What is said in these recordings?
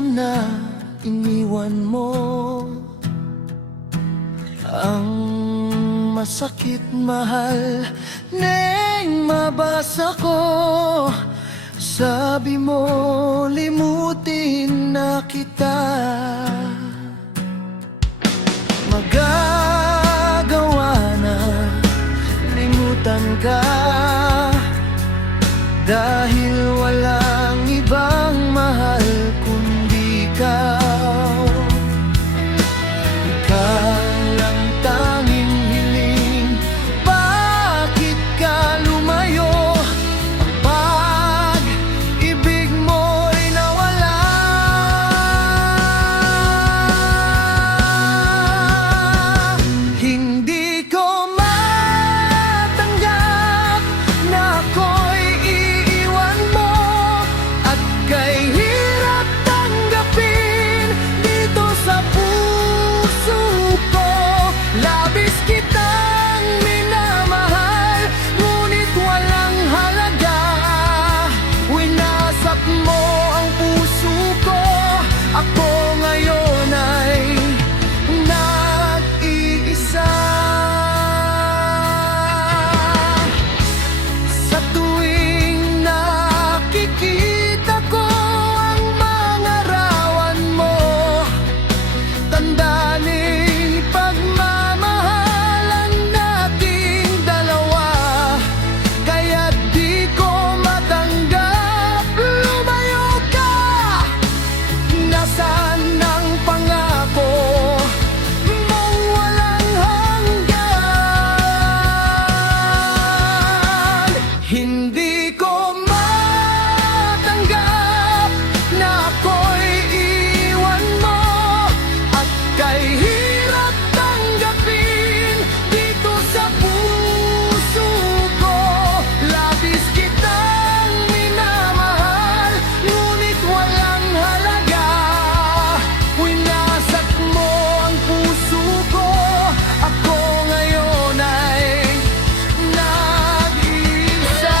alam na iniwan mo ang masakit, mahal. Neng mabasa ko, sabi mo limutin na kita. Magagawa na limutan ka, dahil walang ibang mahal kundi ikaw. Ikaw lang tanging hiling, bakit ka lumayo? Ang pag-ibig mo'y nawala. Hindi ko matanggap na ako'y iiwan mo, at kay hirap tanggapin dito sa puso ko. Labis kitang minamahal, ngunit walang halaga. Winasak mo ang puso ko, ako ngayon ay nag-iisa. Sa tuwing nakikita ko ang mga rawan mo, tandaaning pagmamahalan nating dalawa. Kaya't di ko matanggap lumayo ka. Nasaan ang pangako mong walang hanggan? Hindi ko matanggap na ako'y iwan mo, at kay hirap tanggapin dito sa puso ko. Labis kitang minamahal, ngunit walang halaga. Winasak mo ang puso ko, ako ngayon ay nag-iisa.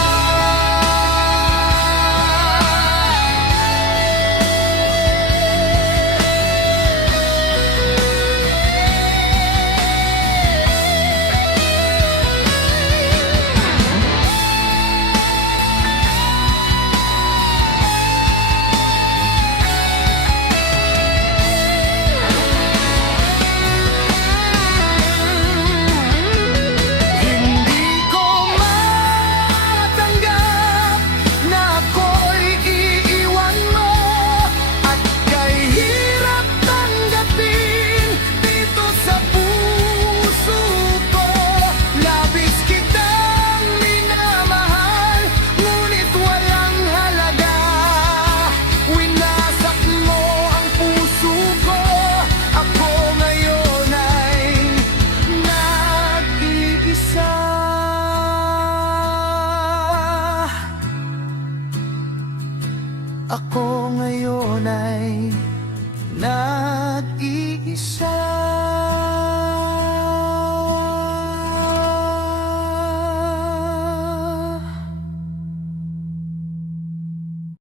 Hindi ko matanggap na ako'y iiwan mo, at kay hirap tanggapin dito sa puso ko. Labis kitang minamahal, ngunit walang halaga. Winasak mo ang puso ko, ako ngayon ay nag-iisa. Ako